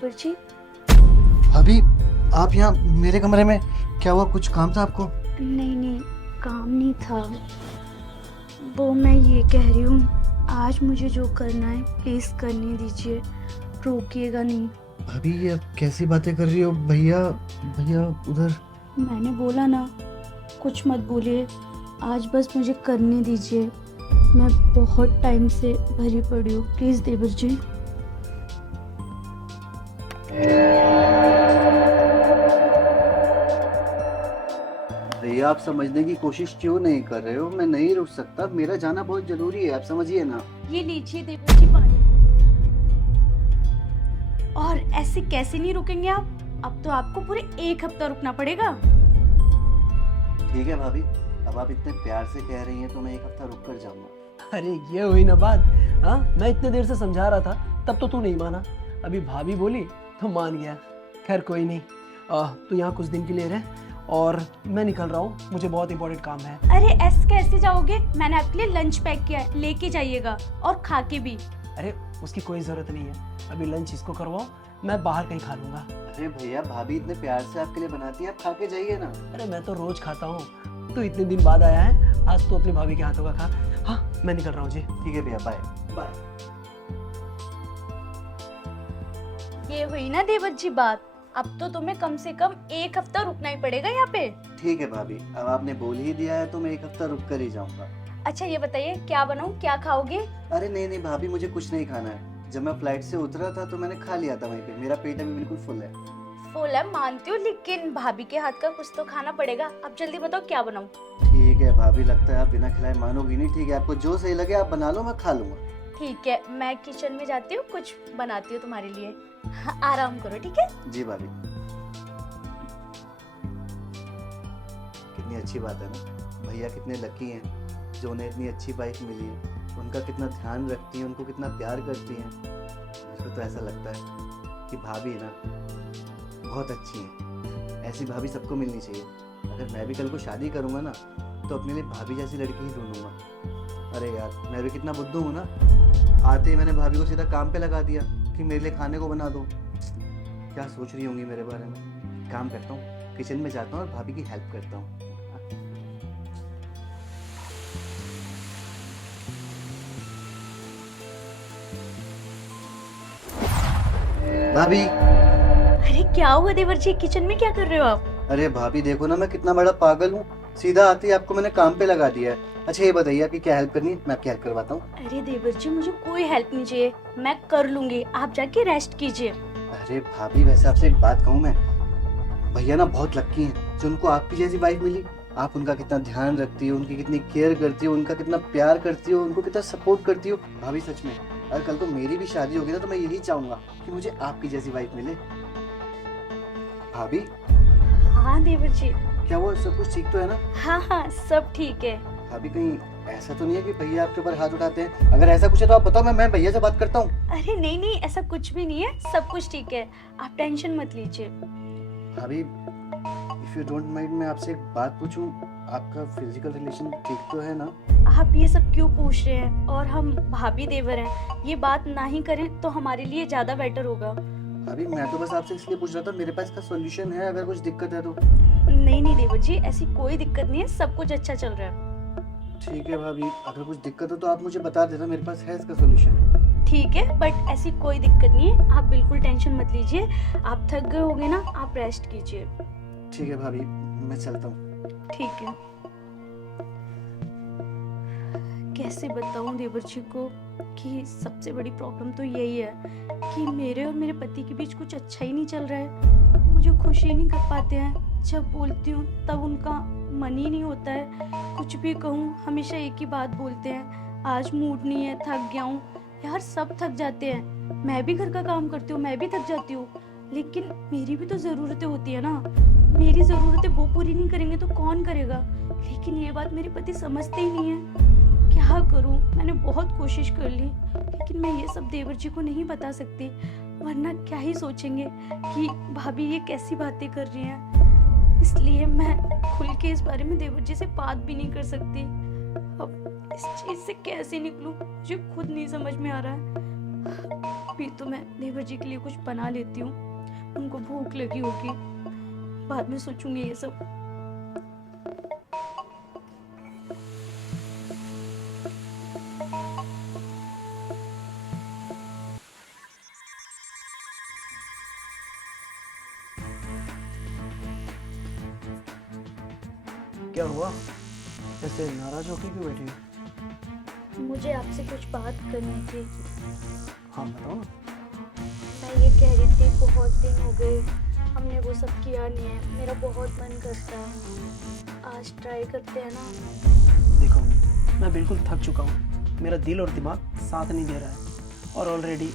देवर जी। भाभी आप यहाँ मेरे कमरे में, क्या हुआ? कुछ काम था आपको? नहीं नहीं, काम नहीं था। वो मैं ये कह रही हूँ, आज मुझे जो करना है प्लीज़ करने दीजिए, रोकिएगा नहीं। भाभी ये आप कैसी बातें कर रही हो? भैया भैया उधर। मैंने बोला ना, कुछ मत बोलिए, आज बस मुझे करने दीजिए। मैं बहुत टाइम से भरी पड़ी हूँ, प्लीज़ देवर जी। भैया आप समझने की कोशिश क्यों नहीं कर रहे हो? मैं नहीं रुक सकता, मेरा जाना बहुत जरूरी है, आप समझिए ना। ये लीजिए देवर जी पानी। और ऐसे कैसे नहीं रुकेंगे आप? अब तो आपको पूरे 1 हफ्ता रुकना पड़ेगा। ठीक है भाभी, अब आप इतने प्यार से कह रही हैं तो मैं 1 हफ्ता रुक कर जाऊंगा। अरे ये हुई ना बात। हाँ, मैं इतने देर से समझा रहा था, तब तो तू नहीं माना। अभी भाभी बोली तो मान गया। खैर कोई नहीं, तू यहाँ कुछ दिन के लिए रह और मैं निकल रहा हूँ, मुझे बहुत इंपॉर्टेंट काम है। अरे ऐसे कैसे जाओगे? मैंने आपके लिए लंच पैक किया है, लेके जाइएगा और खा के भी। अरे उसकी कोई ज़रूरत नहीं है, अभी लंच इसको करवाओ, मैं बाहर कहीं खा लूँगा। अरे भैया भाभी इतने प्यार से आपके लिए बनाती है, आप खा के जाइए ना। अरे मैं तो रोज़ खाता हूँ, तू इतने दिन बाद आया है, आज तू अपनी भाभी के हाथों का खा। हाँ मैं निकल रहा हूँ जी। ठीक है भैया, बाय बाय। ये हुई ना देवर जी बात, अब तो तुम्हें कम से कम 1 हफ्ता रुकना ही पड़ेगा यहाँ पे। ठीक है भाभी, अब आपने बोल ही दिया है तो मैं 1 हफ्ता रुक कर ही जाऊंगा। अच्छा ये बताइए, क्या बनाऊँ, क्या खाओगे? अरे नहीं नहीं भाभी, मुझे कुछ नहीं खाना है। जब मैं फ्लाइट से उतरा था तो मैंने खा लिया था वहीं पे, मेरा पेट अभी बिल्कुल फुल है। फुल है मानती हूँ, लेकिन भाभी के हाथ का कुछ तो खाना पड़ेगा। अब जल्दी बताओ क्या बनाऊँ। ठीक है भाभी, लगता है आप बिना खिलाए मानोगी नहीं। ठीक है, आपको जो सही लगे आप बना लो, मैं खा लूंगा। ठीक है, मैं किचन में जाती हूँ, कुछ बनाती हूँ तुम्हारे लिए। हाँ, आराम करो, ठीक है? जी भाभी। कितनी अच्छी बात है ना, भैया कितने लकी हैं जो उन्हें इतनी अच्छी वाइफ मिली है। उनका कितना ध्यान रखती है, उनको कितना प्यार करती हैं। मुझको तो ऐसा लगता है कि भाभी ना बहुत अच्छी है। ऐसी भाभी सबको मिलनी चाहिए। अगर मैं भी कल को शादी करूँगा ना तो अपने लिए भाभी जैसी लड़की ही ढूंढूंगा। अरे यार, मैं भी कितना बुद्धू हूँ ना, आते ही मैंने भाभी को सीधा काम पे लगा दिया कि मेरे लिए खाने को बना दो। क्या सोच रही होंगी मेरे बारे में। काम करता हूँ, किचन में जाता हूँ और भाभी की हेल्प करता हूँ। भाभी। अरे क्या हुआ देवर जी, किचन में क्या कर रहे हो आप? अरे भाभी देखो ना, मैं कितना बड़ा पागल हूँ, सीधा आते ही आपको मैंने काम पे लगा दिया है। अच्छा ये बताइए आपकी क्या हेल्प करनी है, मैं आपकी हेल्प करवाता हूँ। अरे देवर जी, मुझे कोई हेल्प नहीं चाहिए, मैं कर लूंगी, आप जाके रेस्ट कीजिए। अरे भाभी वैसे आपसे एक बात कहूँ मैं, भैया ना बहुत लक्की हैं जो उनको आपकी जैसी वाइफ मिली। आप उनका कितना ध्यान रखती हो, उनकी कितनी केयर करती हो, उनका कितना प्यार करती हो, उनको कितना सपोर्ट करती हो। भाभी सच में अगर कल को मेरी भी शादी होगी ना तो मैं यही चाहूंगा कि मुझे आपकी जैसी वाइफ मिले। भाभी हाँ देवर जी। क्या वो सब कुछ ठीक तो है ना? हाँ हाँ, सब ठीक है। भाभी कहीं ऐसा तो नहीं है कि भैया आपके ऊपर हाथ उठाते हैं? अगर ऐसा कुछ है तो आप बताओ, मैं भैया से बात करता हूँ। अरे नहीं नहीं, ऐसा कुछ भी नहीं है, सब कुछ ठीक है, आप टेंशन मत लीजिए। भाभी इफ यू डोंट माइंड, मैं आपसे एक बात पूछूं, आपका फिजिकल रिलेशन ठीक तो है ना? आप ये सब क्यों पूछ रहे हैं? और हम भाभी देवर हैं, ये बात ना ही करें तो हमारे लिए ज्यादा बेटर होगा। भाभी मैं तो बस आपसे इसलिए पूछ रहा था, मेरे पास इसका सॉल्यूशन है अगर कुछ दिक्कत है तो। नहीं नहीं देवर जी, ऐसी कोई दिक्कत नहीं है, सब कुछ अच्छा चल रहा है। ठीक है भाभी, अगर कुछ दिक्कत हो तो आप मुझे बता देना, मेरे पास है इसका सॉल्यूशन। ठीक है, बट ऐसी कोई दिक्कत नहीं है, आप बिल्कुल टेंशन मत लीजिए। आप थक गए होंगे ना, आप रेस्ट कीजिए। ठीक है भाभी, मैं चलता हूँ। ठीक है। कैसे बताऊं देवर जी को कि सबसे बड़ी प्रॉब्लम तो यही है कि मेरे और मेरे पति के बीच कुछ अच्छा ही नहीं चल रहा है। मुझे खुश ही नहीं कर पाते हैं, जब बोलती हूँ तब उनका मन ही नहीं होता है। कुछ भी कहूँ हमेशा एक ही बात बोलते हैं, आज मूड नहीं है, थक गया हूँ। यार सब थक जाते हैं, मैं भी घर का काम करती हूँ, मैं भी थक जाती हूँ, लेकिन मेरी भी तो ज़रूरतें होती है ना। मेरी ज़रूरतें वो पूरी नहीं करेंगे तो कौन करेगा? लेकिन ये बात मेरे पति समझते ही नहीं है। क्या करूं? मैंने बहुत कोशिश कर ली, लेकिन मैं ये सब देवर जी को नहीं बता सकती, वरना क्या ही सोचेंगे कि भाभी ये कैसी बातें कर रही हैं। इसलिए मैं खुल के इस बारे में देवर जी से बात भी नहीं कर सकती। अब इस चीज से कैसे निकलूं मुझे खुद नहीं समझ में आ रहा है। फिर तो मैं देवर जी के लिए कुछ बना लेती हूँ, उनको भूख लगी होगी, बाद में सोचूंगी ये सब। क्या हुआ, ऐसे नाराज होकर क्यों बैठी हो? मुझे आपसे कुछ बात करनी थी। हाँ बताओ ना। मैं ये कह रही थी, बहुत दिन हो गए हमने वो सब किया नहीं है, मेरा बहुत मन करता है, आज ट्राई करते हैं ना। देखो, मैं बिल्कुल थक चुका हूँ, मेरा दिल और दिमाग साथ नहीं दे रहा है, और ऑलरेडी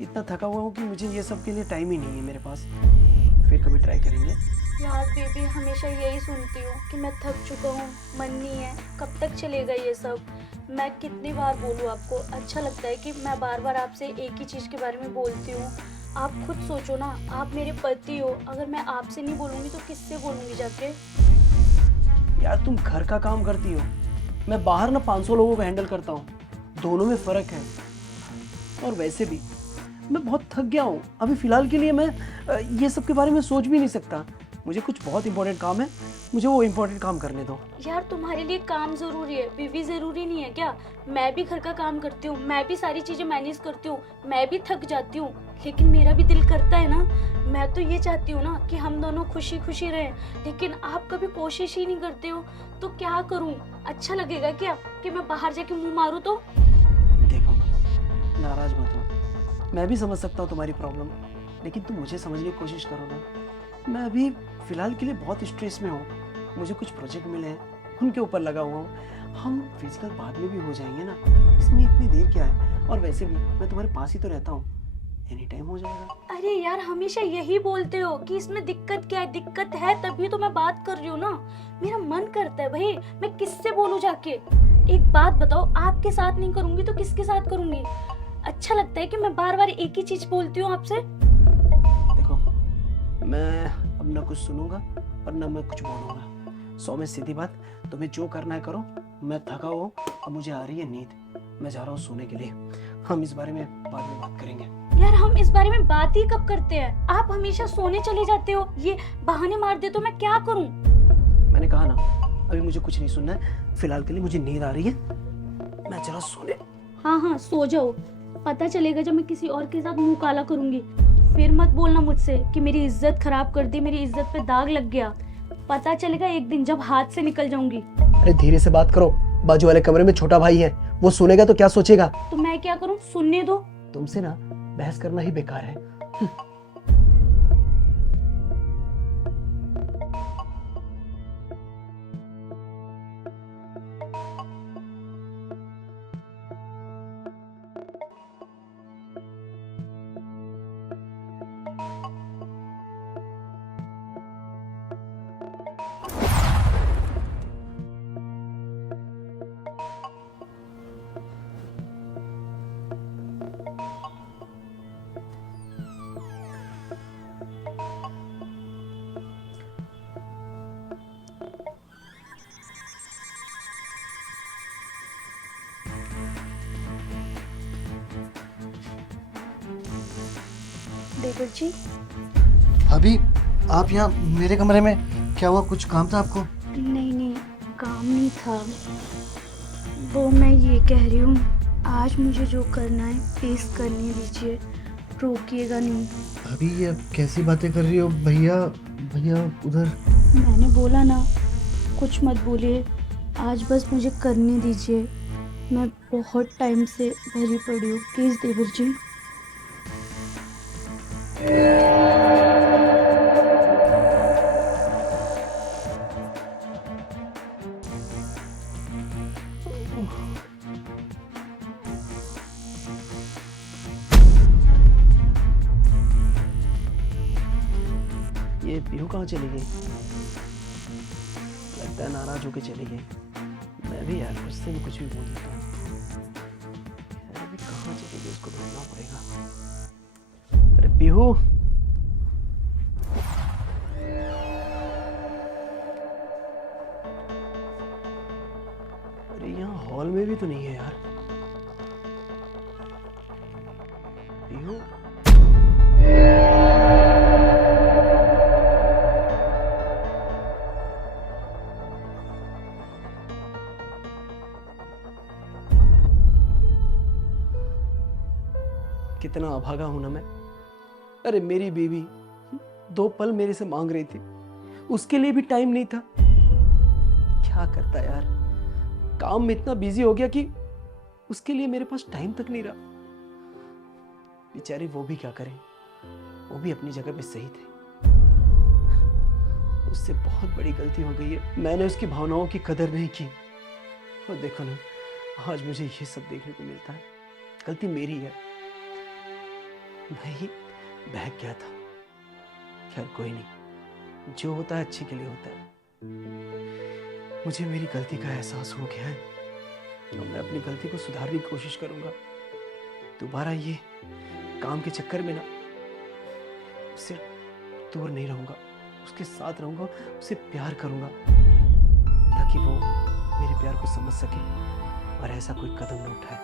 इतना थका हुआ हूँ कि मुझे ये सब के लिए टाइम ही नहीं है मेरे पास। फिर कभी ट्राई करेंगे। यार बेबी, हमेशा यही सुनती हूँ कि मैं थक चुका हूँ, मन नहीं है, कब तक चलेगा ये सब। मैं कितनी बार बोलूँ आपको, अच्छा लगता है कि मैं बार बार आपसे एक ही चीज़ के बारे में बोलती हूँ। आप खुद सोचो ना, आप मेरे पति हो, अगर मैं आपसे नहीं बोलूँगी तो किससे बोलूँगी जाके? यार तुम घर का काम करती हो, मैं बाहर ना 500 लोगों को हैंडल करता हूँ, दोनों में फ़र्क है। और वैसे भी मैं बहुत थक गया हूँ, अभी फ़िलहाल के लिए मैं ये सब के बारे में सोच भी नहीं सकता। मुझे कुछ बहुत इंपॉर्टेंट काम है, मुझे वो इम्पोर्टेंट काम करने दो। यार तुम्हारे लिए काम ज़रूरी है, बीवी ज़रूरी नहीं है क्या? मैं भी घर का काम करती हूँ, मैं भी सारी चीज़ें मैनेज करती हूँ, मैं भी थक जाती हूँ, लेकिन मेरा भी दिल करता है ना। मैं तो ये चाहती हूँ ना कि हम दोनों खुशी खुशी रहें, लेकिन आप कभी कोशिश ही नहीं करते हो, तो क्या करूँ? अच्छा लगेगा क्या कि मैं बाहर जाके मुंह मारूँ तो? देखो, नाराज मत हो, मैं भी समझ सकता हूँ तुम्हारी प्रॉब्लम, लेकिन तुम मुझे समझने की कोशिश करो ना। मैं अभी फ़िलहाल के लिए बहुत स्ट्रेस में हूँ, मुझे कुछ प्रोजेक्ट मिले हैं, उनके ऊपर लगा हुआ हूँ। हम फिजिकल बाद में भी हो जाएंगे ना, इसमें इतनी देर क्या है? और वैसे भी मैं तुम्हारे पास ही तो रहता हूँ, एनी टाइम हो जाएगा। अरे यार, हमेशा यही बोलते हो कि इसमें दिक्कत क्या है? दिक्कत है तभी तो मैं बात कर रही हूँ ना। मेरा मन करता है भाई, मैं किससे बोलूँ जाके? एक बात बताओ, आपके साथ नहीं करूंगी तो किसके साथ करूंगी? अच्छा लगता है कि मैं बार बार एक ही चीज बोलती हूँ आपसे? देखो, मैं अब ना कुछ सुनूंगा और ना मैं कुछ बोलूंगा। सो में सीधी बात, तुम्हें जो करना है करो, मैं थका हुआ हूँ, अब मुझे आ रही है नींद, मैं जा रहा हूँ सोने के लिए। हम इस बारे में बाद में बात करेंगे। यार हम इस बारे में बात ही कब करते हैं? आप हमेशा सोने चले जाते हो, ये बहाने मार देते हो, मैं क्या करूं? मैंने कहा ना, अभी मुझे कुछ नहीं सुनना है, फिलहाल के लिए मुझे नींद आ रही है, मैं चला सोने। हाँ, सो जाओ। पता चलेगा जब मैं किसी और के साथ मुंह काला करूंगी, फिर मत बोलना मुझसे कि मेरी इज्जत खराब कर दी, मेरी इज्जत पे दाग लग गया। पता चलेगा एक दिन जब हाथ से निकल जाऊंगी। अरे धीरे से बात करो, बाजू वाले कमरे में छोटा भाई है, वो सुनेगा तो क्या सोचेगा? तो मैं क्या करूं? सुनने दो। तुमसे ना बहस करना ही बेकार है। देवर जी, अभी आप यहाँ मेरे कमरे में, क्या हुआ? कुछ काम था आपको? नहीं, काम नहीं था। वो मैं ये कह रही हूँ, आज मुझे जो करना है प्लीज करने दीजिए, रोकिएगा नहीं। अभी ये कैसी बातें कर रही हो? भैया भैया उधर। मैंने बोला ना, कुछ मत बोलिए, आज बस मुझे करने दीजिए। मैं बहुत टाइम से भरी पड़ी हूँ, प्लीज देवर जी। ये पीहू कहाँ चली गई? लगता है नाराज होके चली गई। मैं भी यार गुस्से में कुछ भी बोल देता हूँ। खैर, अभी कहाँ चली गई, उसको ढूंढना पड़ेगा। अरे पीहू, अरे यहाँ हॉल में भी तो नहीं है यार। पीहू, कितना अभागा हूं ना मैं। अरे मेरी बीवी 2 पल मेरे से मांग रही थी, उसके लिए भी टाइम नहीं था। क्या करता यार, काम में इतना बिजी हो गया कि उसके लिए मेरे पास टाइम तक नहीं रहा। बेचारे वो भी क्या करें, वो भी अपनी जगह पे सही थे। उससे बहुत बड़ी गलती हो गई है, मैंने उसकी भावनाओं की कदर नहीं की। और देखो ना, आज मुझे ये सब देखने को मिलता है। गलती मेरी है, मैं ही बहक गया था। खैर कोई नहीं, जो होता है अच्छे के लिए होता है। मुझे मेरी गलती का एहसास हो गया है और मैं अपनी गलती को सुधारने की कोशिश करूंगा। दोबारा ये काम के चक्कर में ना उससे दूर नहीं रहूंगा, उसके साथ रहूंगा, उसे प्यार करूंगा ताकि वो मेरे प्यार को समझ सके और ऐसा कोई कदम न उठाए।